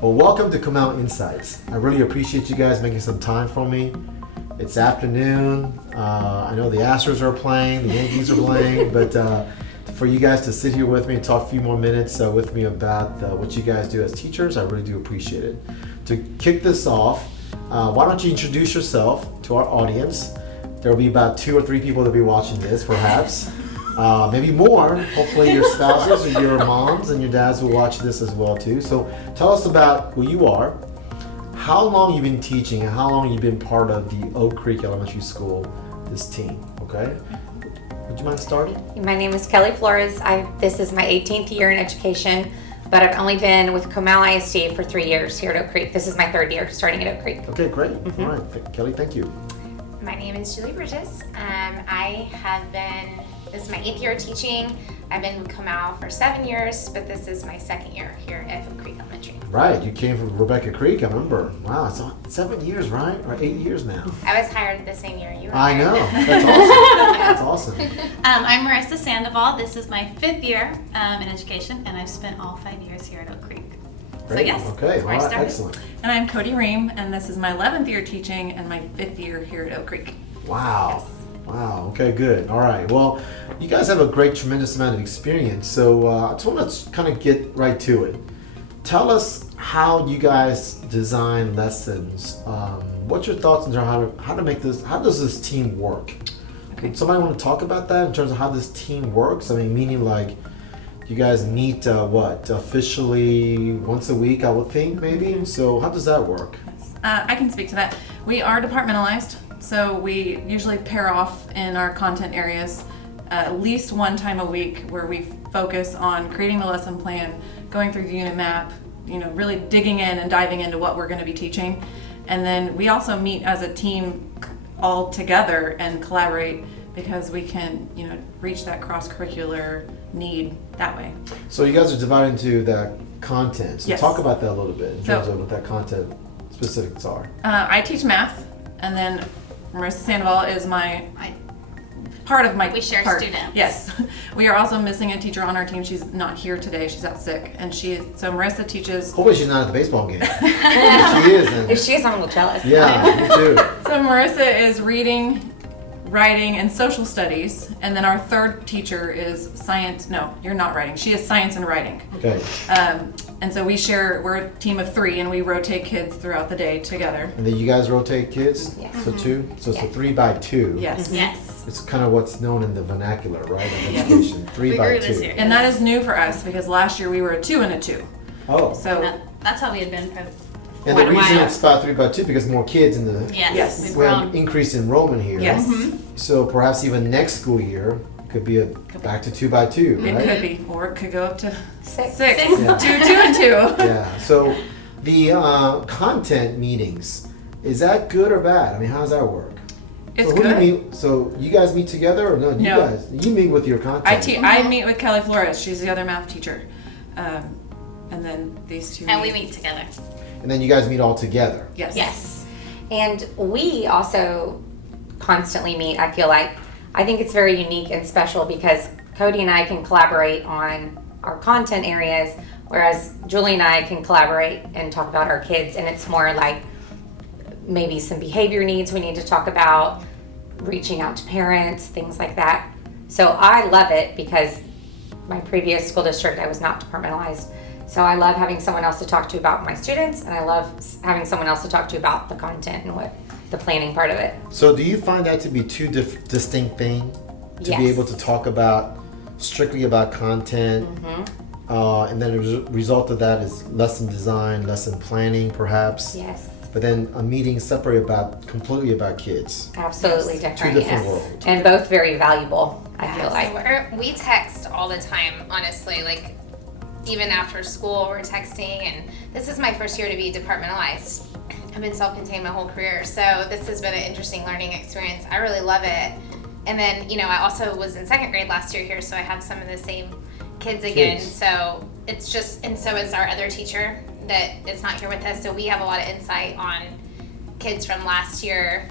Well, welcome to Comal Insights. I really appreciate you guys making some time for me. It's afternoon. I know the Astros are playing, the Yankees are playing, but for you guys to sit here with me and talk a few more minutes with me about what you guys do as teachers, I really do appreciate it. To kick this off, why don't you introduce yourself to our audience? There will be about 2 or 3 people that will be watching this, perhaps. Maybe more. Hopefully your spouses or your moms and your dads will watch this as well too. So tell us about who you are, how long you've been teaching, and how long you've been part of the Oak Creek Elementary School, this team, okay? Would you mind starting? My name is Kelly Flores. This is my 18th year in education, but I've only been with Comal ISD for 3 years here at Oak Creek. This is my 3rd year starting at Oak Creek. Okay, great. All right, Kelly, thank you. My name is Julie Bridges. This is my 8th year teaching. I've been with Comal for 7 years, but this is my 2nd year here at Oak Creek Elementary. Right, you came from Rebecca Creek, I remember. Wow, it's 7 years, right? Or 8 years now. I was hired the same year you were I hired. know, that's awesome. That's awesome. I'm Marissa Sandoval. This is my 5th year in education, and I've spent all 5 years here at Oak Creek. Great. So yes, Okay, that's all where I right, started. excellent. And I'm Cody Ream, and this is my 11th year teaching and my 5th year here at Oak Creek. Wow. Wow. Okay, good. All right. Well, you guys have a great, tremendous amount of experience. So I just want to kind of get right to it. Tell us how you guys design lessons. What's your thoughts in terms of how to make this? How does this team work? Okay. Would somebody want to talk about that in terms of how this team works? I mean, meaning like you guys meet officially once a week, I would think maybe. So how does that work? I can speak to that. We are departmentalized, so we usually pair off in our content areas at least one time a week where we focus on creating the lesson plan, going through the unit map, really digging in and diving into what we're going to be teaching. And then we also meet as a team all together and collaborate because we can, reach that cross-curricular need that way. So you guys are divided into that content. So Yes. talk about that a little bit in terms So- of what that content specifics are. I teach math, and then Marissa Sandoval is part of my We share part. students. Yes. We are also missing a teacher on our team. She's not here today. She's out sick. And so Marissa teaches. Hopefully she's not at the baseball game. If she is, then If she is, I'm a little jealous. yeah, me too. So Marissa is reading, writing, and social studies. And then our 3rd teacher is science. No, you're not writing. She is science and writing. Okay. And so we're a team of 3 and we rotate kids throughout the day together. And then you guys rotate kids? Yes. So 2? So it's a Yes. 3 by 2. Yes. Yes. It's kind of what's known in the vernacular, right? Of Yes. education. 3 We by grew 2. this year. And that is new for us because last year we were a 2 and a 2. Oh. So That's how we had been for And quite the a reason while. it's about 3 by 2 because more kids in the Yes. We've we have grown. increased enrollment here. yes, So perhaps even next school year could be back to 2 by 2, it right? could be, or it could go up to 6. 6. Yeah. 2, 2, and 2. Yeah. So the content meetings, is that good or bad? I mean, how does that work? It's so who do good. you meet? So you guys meet together or no? No. You meet with your content. I meet with Kelly Flores. She's the other math teacher. And then these two. And we meet together. And then you guys meet all together. Yes. Yes. And we also constantly meet, I feel like. I think it's very unique and special because Cody and I can collaborate on our content areas, whereas Julie and I can collaborate and talk about our kids, and it's more like maybe some behavior needs we need to talk about, reaching out to parents, things like that. So I love it because my previous school district, I was not departmentalized. So I love having someone else to talk to about my students, and I love having someone else to talk to about the content and what the planning part of it. So do you find that to be two distinct things? To be Yes. able to talk about strictly about content, and then the result of that is lesson design, lesson planning, perhaps. Yes, But then a meeting separate completely about kids. absolutely Two different. different Yes. worlds. And both very valuable, I feel So like. we text all the time, honestly. Like, even after school, we're texting. And this is my first year to be departmentalized. I've been self-contained my whole career. So this has been an interesting learning experience. I really love it. And then, I also was in 2nd grade last year here, so I have some of the same kids again. Kids. So it's just, and so is our other teacher that is not here with us. So we have a lot of insight on kids from last year.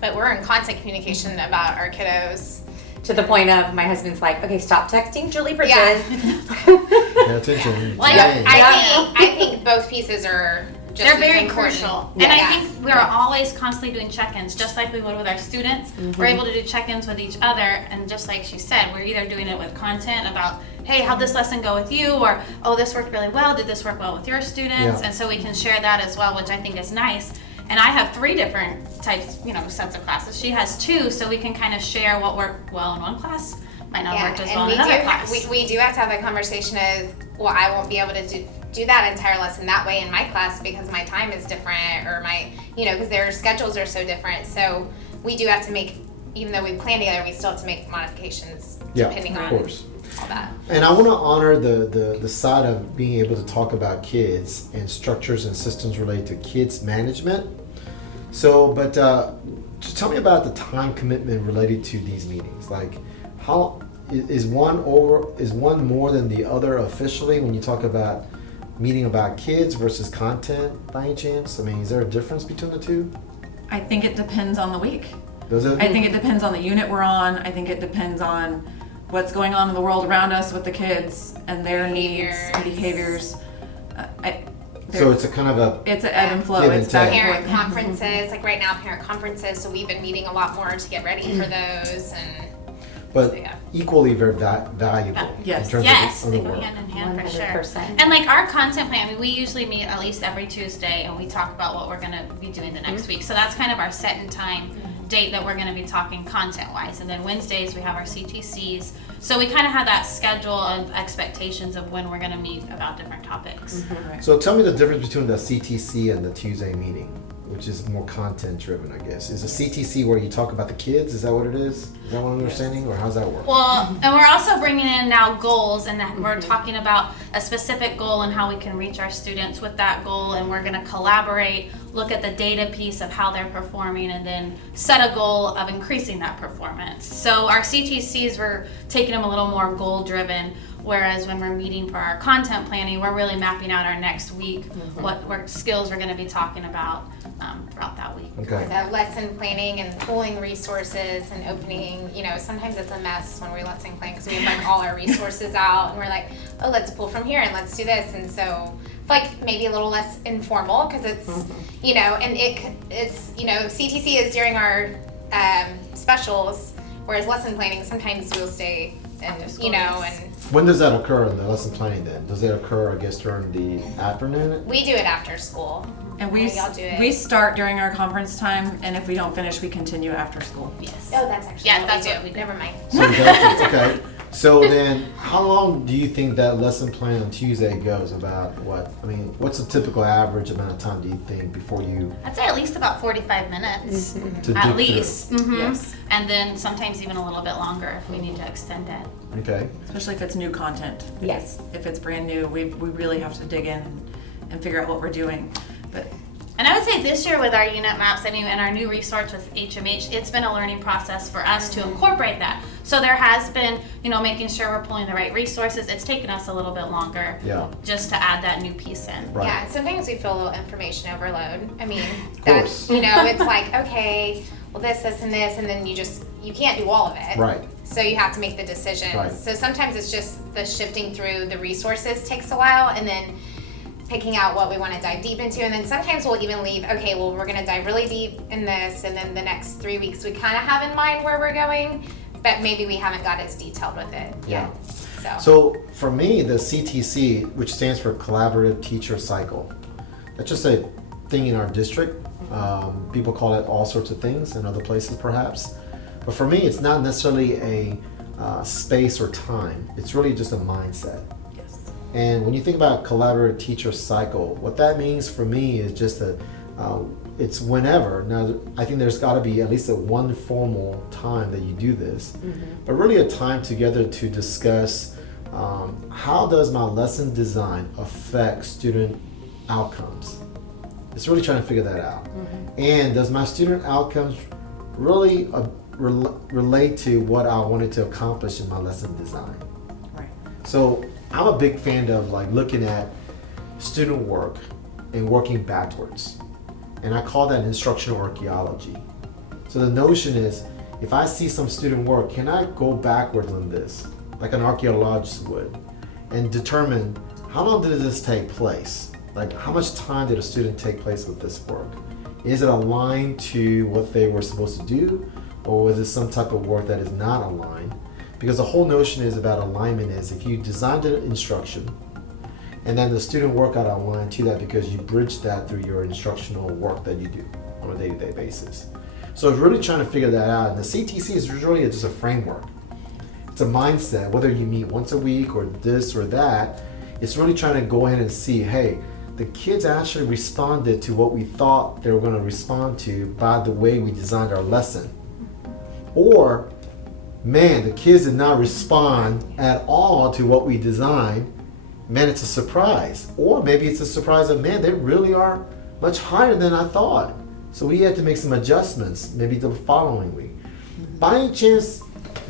But we're in constant communication about our kiddos. to the point of my husband's like, okay, stop texting Julie Bridges. Pay attention. Well, Dang. I think both pieces are just They're as very important. crucial. Yes. And I think we're always constantly doing check-ins, just like we would with our students. We're able to do check-ins with each other, and just like she said, we're either doing it with content about, hey, how'd this lesson go with you? Or, oh, this worked really well. Did this work well with your students? Yeah. And so we can share that as well, which I think is nice. And I have 3 different types, sets of classes. She has 2, so we can kind of share what worked well in one class, might not work as well in another class. We do have to have that conversation of, well, I won't be able to do that entire lesson that way in my class because my time is different, or my, because their schedules are so different. So we do have to make, even though we plan together, we still have to make modifications depending of on course. all that. And I want to honor the side of being able to talk about kids and structures and systems related to kids management. So, but just tell me about the time commitment related to these meetings. Like, how is one more than the other officially when you talk about meeting about kids versus content by any chance? I mean, is there a difference between the two? I think it depends on the week. Does it? I think it depends on the unit we're on. I think it depends on what's going on in the world around us with the kids and their needs and behaviors. So it's a kind of it's an ebb and flow. Give and It's back take. Parent and forth. conferences, like right now, parent conferences. So we've been meeting a lot more to get ready for those, and but yeah. equally very valuable Yes. in terms Yes, of they the go work. hand in hand for sure. 100%. And like our content plan, I mean, we usually meet at least every Tuesday and we talk about what we're going to be doing the next week. So that's kind of our set in time date that we're going to be talking content wise. And then Wednesdays we have our CTCs. So we kind of have that schedule of expectations of when we're going to meet about different topics. Right. So tell me the difference between the CTC and the Tuesday meeting, which is more content driven, I guess. Is the CTC where you talk about the kids? Is that what it is? Is that what I'm understanding, or how's that work? Well, and we're also bringing in now goals, and that we're talking about a specific goal and how we can reach our students with that goal, and we're going to collaborate, look at the data piece of how they're performing, and then set a goal of increasing that performance. So our CTCs, we're taking them a little more goal driven, whereas when we're meeting for our content planning, we're really mapping out our next week, what skills we're going to be talking about throughout that week. Okay. The lesson planning and pulling resources and opening, sometimes it's a mess when we lesson plan because we have like all our resources out and we're like, oh, let's pull from here and let's do this. And so like maybe a little less informal because it's, and it's, CTC is during our specials, whereas lesson planning, sometimes we'll stay and, and When does that occur in the lesson planning then? Does it occur, I guess, during the afternoon? we do it after school. And Y'all do it. we start during our conference time, and if we don't finish, we continue after school. Yes. Oh, that's actually Yeah, what that's we do. what we do. Never mind. So you guys- okay. So then, how long do you think that lesson plan on Tuesday goes? About what? I mean, what's a typical average amount of time do you think before you I'd say at least about 45 minutes. to At dig through? least. Yes. And then sometimes even a little bit longer if we need to extend it. Okay. Especially if it's new content. Yes. If it's brand new, we really have to dig in and figure out what we're doing. But And I would say this year with our unit maps, and our new resource with HMH, it's been a learning process for us to incorporate that. So there has been, making sure we're pulling the right resources. It's taken us a little bit longer Yeah. just to add that new piece in. Right. Yeah, and sometimes we feel a little information overload. I mean, course. it's like, okay, well this, and this, and then you can't do all of it. Right. So you have to make the decisions. Right. So sometimes it's just the shifting through the resources takes a while, and then picking out what we want to dive deep into. And then sometimes we'll even leave, okay, well, we're going to dive really deep in this, and then the next 3 weeks we kind of have in mind where we're going, but maybe we haven't got as detailed with it yet. So for me, the CTC, which stands for Collaborative Teacher Cycle, that's just a thing in our district. People call it all sorts of things in other places perhaps. But for me, it's not necessarily a space or time. It's really just a mindset. yes. And when you think about collaborative teacher cycle, what that means for me is just that it's whenever. Now, I think there's got to be at least one formal time that you do this, but really a time together to discuss how does my lesson design affect student outcomes. It's really trying to figure that out. And does my student outcomes really relate to what I wanted to accomplish in my lesson design? Right. So I'm a big fan of like looking at student work and working backwards. And I call that instructional archaeology. So the notion is if I see some student work, can I go backwards on this, like an archaeologist would, and determine how long did this take place? Like, how much time did a student take place with this work? Is it aligned to what they were supposed to do, or was it some type of work that is not aligned? Because the whole notion is about alignment is if you designed an instruction, and then the student work got aligned to that because you bridge that through your instructional work that you do on a day-to-day basis. So it's really trying to figure that out. And the CTC is really just a framework. It's a mindset, whether you meet once a week or this or that, it's really trying to go in and see, hey, the kids actually responded to what we thought they were going to respond to by the way we designed our lesson. Or, man, the kids did not respond at all to what we designed. Man, it's a surprise. Or maybe it's a surprise of, man, they really are much higher than I thought. So we had to make some adjustments, maybe the following week. By any chance,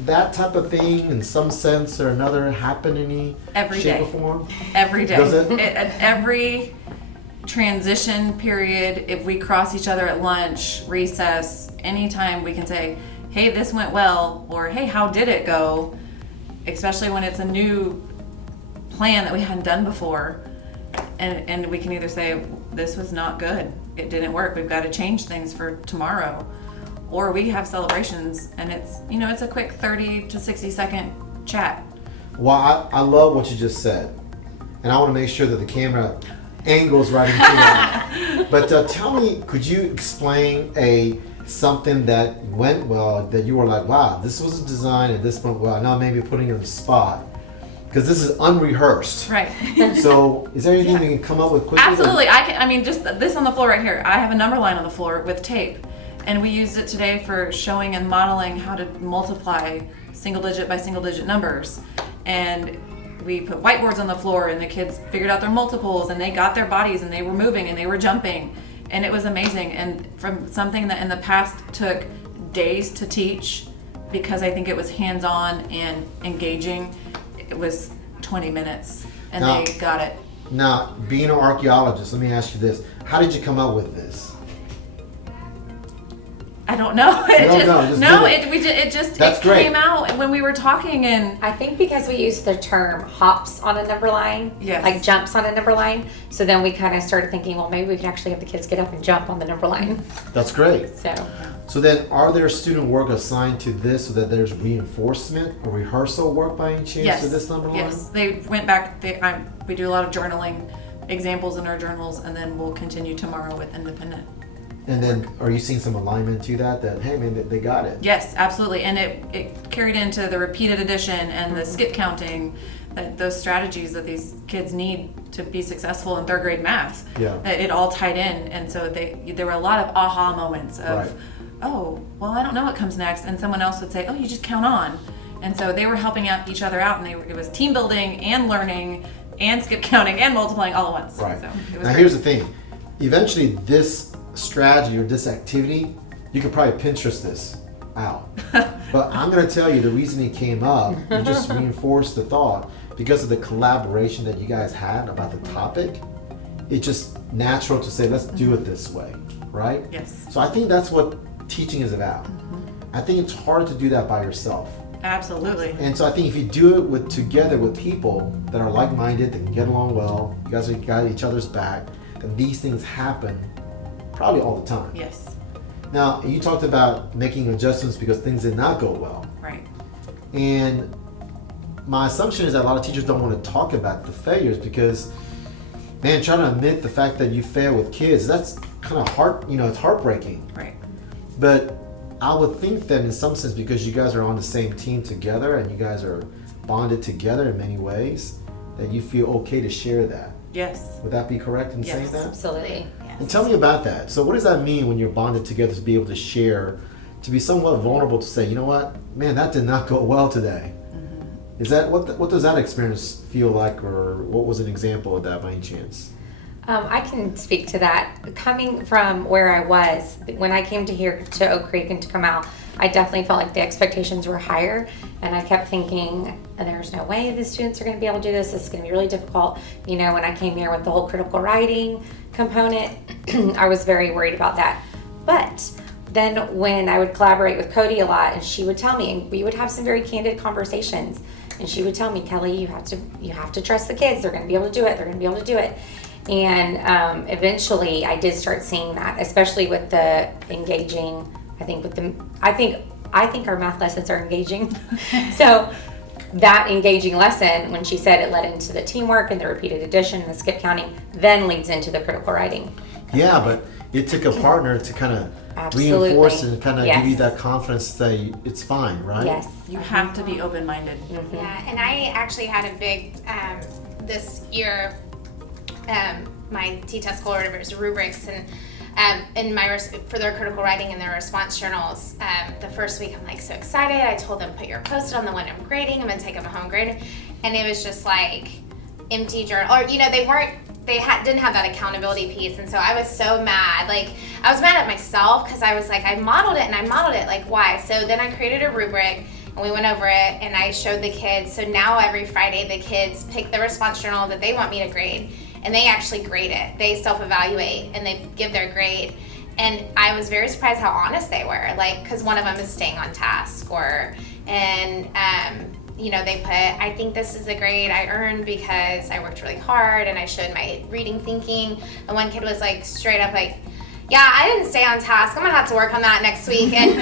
that type of thing, in some sense or another, happen in any Every shape day. or form? Every day. Does it? At every transition period, if we cross each other at lunch, recess, anytime we can say, hey, this went well, or hey, how did it go? Especially when it's a new plan that we hadn't done before. And we can either say, this was not good. It didn't work. We've got to change things for tomorrow. Or we have celebrations and it's a quick 30 to 60 second chat. Well, I love what you just said. And I want to make sure that the camera angles right into that. But tell me, could you explain something that went well, that you were like, wow, this was a design and this went well. Now maybe putting you on the spot. Because this is unrehearsed. Right. So is there anything you can come up with quickly? Absolutely. Just this on the floor right here. I have a number line on the floor with tape. And we used it today for showing and modeling how to multiply single digit by single digit numbers. And we put whiteboards on the floor and the kids figured out their multiples and they got their bodies and they were moving and they were jumping. And it was amazing. And from something that in the past took days to teach, because I think it was hands-on and engaging, it was 20 minutes and they got it. Now, being an archaeologist, let me ask you this. How did you come up with this? I don't know. It just came out when we were talking, and I think because we used the term hops on a number line, Yes. like jumps on a number line, so then we kind of started thinking, well, maybe we could actually have the kids get up and jump on the number line. That's great. So then are there student work assigned to this so that there's reinforcement or rehearsal work by any chance to this number line? Yes, they went back. We do a lot of journaling examples in our journals, and then we'll continue tomorrow with independent. And then are you seeing some alignment to that hey man, they got it? Yes, absolutely. And it carried into the repeated addition and the skip counting, those strategies that these kids need to be successful in third grade math. Yeah. It all tied in. And so there were a lot of aha moments of, Right. oh, well, I don't know what comes next. And someone else would say, oh, you just count on. And so they were helping out each other out, and it was team building and learning and skip counting and multiplying all at once. Right. So it was Now great. here's the thing. Eventually this strategy or this activity, you could probably Pinterest this out. But I'm going to tell you the reason it came up, you just reinforced the thought, because of the collaboration that you guys had about the topic. It's just natural to say, let's do it this way, right? Yes. So I think that's what teaching is about. I think it's hard to do that by yourself. Absolutely. And so I think if you do it together with people that are like-minded, that can get along well, you guys got each other's back, then these things happen probably all the time. Yes. Now, you talked about making adjustments because things did not go well. Right. And my assumption is that a lot of teachers don't want to talk about the failures because, man, trying to admit the fact that you fail with kids, that's kind of it's heartbreaking. Right. But I would think that in some sense, because you guys are on the same team together and you guys are bonded together in many ways, that you feel okay to share that. Yes. Would that be correct in saying that? absolutely. And tell me about that. So what does that mean when you're bonded together to be able to share, to be somewhat vulnerable to say, you know what, man, that did not go well today. Is that what does that experience feel like, or what was an example of that by any chance? I can speak to that. Coming from where I was, when I came to here to Oak Creek and to Comal, I definitely felt like the expectations were higher, and I kept thinking, there's no way the students are going to be able to do this. This is going to be really difficult. When I came here with the whole critical writing component, I was very worried about that. But then when I would collaborate with Cody a lot, and she would tell me, and we would have some very candid conversations, and she would tell me, Kelly, you have to trust the kids. They're going to be able to do it. They're going to be able to do it. And eventually, I did start seeing that, especially with the engaging. I think our math lessons are engaging. So that engaging lesson, when she said it led into the teamwork and the repeated addition and the skip counting, then leads into the critical writing. Yeah, but it took a partner to kind of Absolutely. reinforce and kind of Yes. give you that confidence that it's fine, right? Yes. You have to be open-minded. Yeah, and I actually had a big, this year, my T-test goal orders rubrics, and for their critical writing and their response journals, the first week I'm like so excited. I told them, put your post-it on the one I'm grading. I'm gonna take them a home grade, and it was just like empty journal, or didn't have that accountability piece, and so I was so mad. Like, I was mad at myself because I was like, I modeled it, like, why? So then I created a rubric, and we went over it, and I showed the kids. So now every Friday, the kids pick the response journal that they want me to grade, and they actually grade it. They self-evaluate, and they give their grade. And I was very surprised how honest they were, like, because one of them is staying on task, they put, I think this is a grade I earned because I worked really hard and I showed my reading thinking. And one kid was like, straight up like, yeah, I didn't stay on task. I'm gonna have to work on that next week. And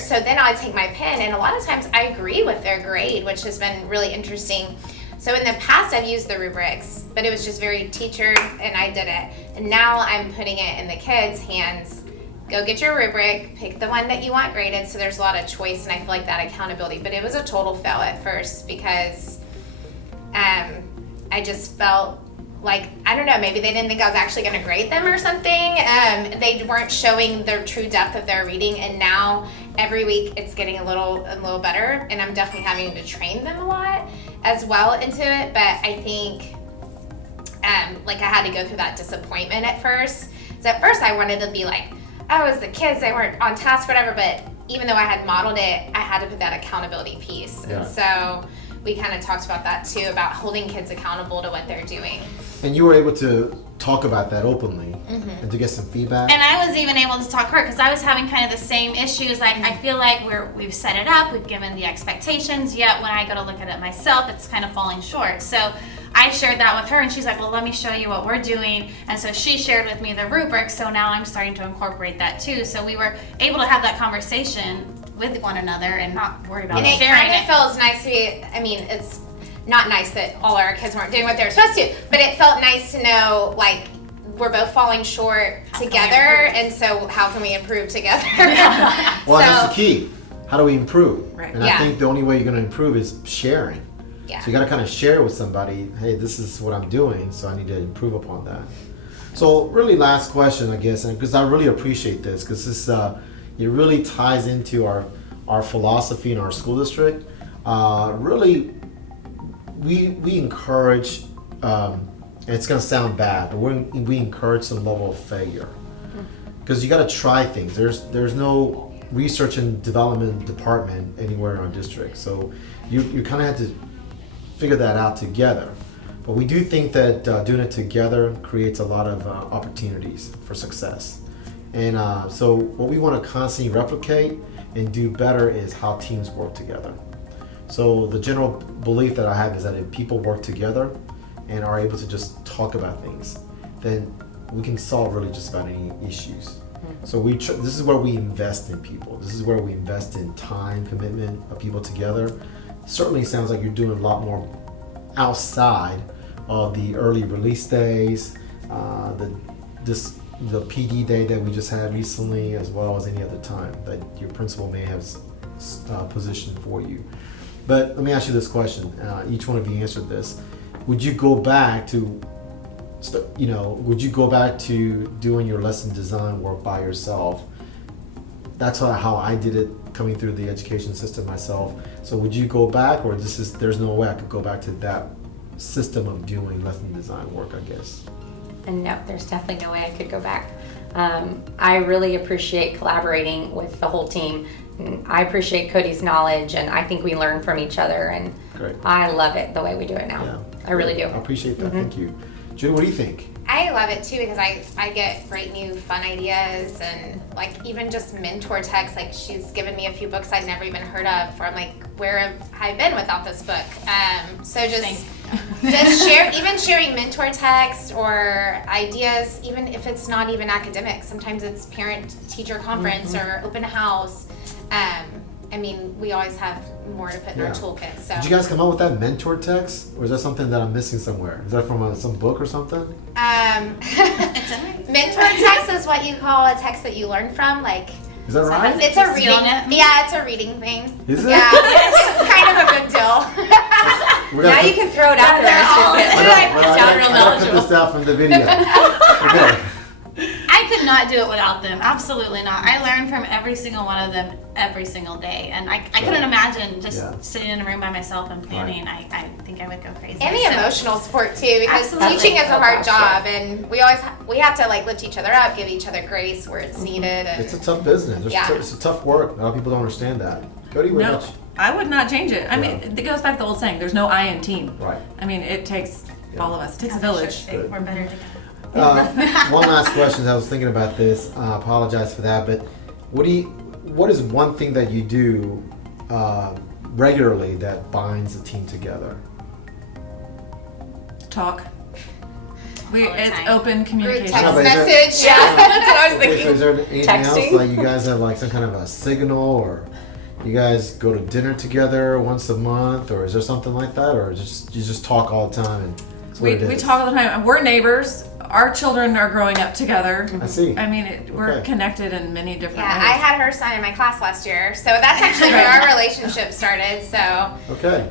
so then I take my pen, and a lot of times I agree with their grade, which has been really interesting. So in the past I've used the rubrics, but it was just very teacher, and I did it. And now I'm putting it in the kids' hands. Go get your rubric, pick the one that you want graded, so there's a lot of choice, and I feel like that accountability. But it was a total fail at first because I just felt like, I don't know, maybe they didn't think I was actually going to grade them or something. They weren't showing the true depth of their reading, and now every week it's getting a little better, and I'm definitely having to train them a lot as well into it. But I think I had to go through that disappointment at first. So at first I wanted to be like, oh, it was the kids, they weren't on task, whatever, but even though I had modeled it, I had to put that accountability piece. Yeah. And so we kind of talked about that too, about holding kids accountable to what they're doing. And you were able to talk about that openly and to get some feedback. And I was even able to talk to her because I was having kind of the same issues. Like, I feel like we've set it up, we've given the expectations, yet when I go to look at it myself, it's kind of falling short. So I shared that with her, and she's like, well, let me show you what we're doing. And so she shared with me the rubric, so now I'm starting to incorporate that too. So we were able to have that conversation with one another and not worry about sharing And it feels nice to be, it's not nice that all our kids weren't doing what they were supposed to, but it felt nice to know, like, we're both falling short together, and so how can we improve together? Well, that's the key. How do we improve? Right. And Yeah. I think the only way you're going to improve is sharing. Yeah. So you got to kind of share with somebody, hey, this is what I'm doing, so I need to improve upon that. So really last question, I guess, and because I really appreciate this, because this it really ties into our philosophy in our school district. Really, we encourage, and it's going to sound bad, but we encourage some level of failure. Because you got to try things. There's no research and development department anywhere in our district. So you kind of have to figure that out together. But we do think that doing it together creates a lot of opportunities for success. And so what we want to constantly replicate and do better is how teams work together. So the general belief that I have is that if people work together and are able to just talk about things, then we can solve really just about any issues. So this is where we invest in people. This is where we invest in time, commitment of people together. Certainly sounds like you're doing a lot more outside of the early release days, the PD day that we just had recently, as well as any other time that your principal may have positioned for you. But let me ask you this question. Each one of you answered this. Would you go back to doing your lesson design work by yourself? That's how I did it coming through the education system myself. So would you go back, or there's no way I could go back to that system of doing lesson design work, I guess? And no, there's definitely no way I could go back. I really appreciate collaborating with the whole team. I appreciate Cody's knowledge, and I think we learn from each other, and Great. I love it the way we do it now. Yeah. I really do. I appreciate that. Thank you. Judy, what do you think? I I love it too because I get great new fun ideas and like even just mentor texts. Like she's given me a few books I'd never even heard of. Where I'm like, where have I been without this book? So just sharing mentor text or ideas, even if it's not even academic. Sometimes it's parent-teacher conference or open house. I mean, we always have more to put in our toolkit. So. Did you guys come up with that mentor text, or is that something that I'm missing somewhere? Is that from some book or something? Mentor text is what you call a text that you learn from, like. Is that right? It's a reading. Yeah, it's a reading thing. Is it? Yeah, it's kind of a big deal. Now you can throw it out there. I gotta cut this out from the video. Okay. I could not do it without them. Absolutely not. I learn from every single one of them every single day. And I couldn't imagine just sitting in a room by myself and planning. I think I would go crazy. And the emotional support too, because Absolutely. teaching is a hard job, and we have to like lift each other up, give each other grace where it's needed. And It's a tough business. It's a tough work. A lot of people don't understand that. Cody, what about you? I would not change it. I mean, it goes back to the old saying, there's no I in team. Right. I mean, it takes all of us. It takes a village. Good. We're better together. One last question. I was thinking about this. I apologize for that, but what is one thing that you do regularly that binds a team together? Talk. All the It's time. open group communication. text but is there- message. Yeah, that's what I was Okay, so thinking. is there anything else? Texting. Like you guys have like some kind of a signal, or you guys go to dinner together once a month, or is there something like that, or you just talk all the time and it's what it We is? talk all the time. We're neighbors. Our children are growing up together. I see. I mean, we're Okay. connected in many different Yeah, ways. I had her son in my class last year, so that's actually where our relationship started. So, Okay.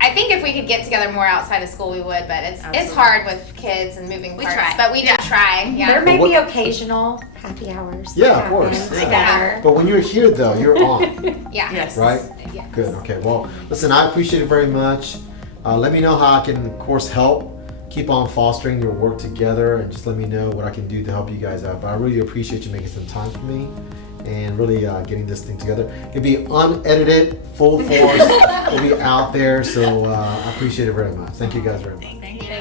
I think if we could get together more outside of school, we would. But it's Absolutely. hard with kids and moving We parts. try. But we do try. Yeah. There may But be what- occasional happy hours. Yeah, that of course. happen Yeah. Together. But when you're here, though, you're on, Yeah. Yes. right? Yeah. Good. Okay. Well, listen, I appreciate it very much. Let me know how I can, of course, help. Keep on fostering your work together, and just let me know what I can do to help you guys out. But I really appreciate you making some time for me and really getting this thing together. It'll be unedited, full force. It'll be out there. So I appreciate it very much. Thank you guys very much. Thank you.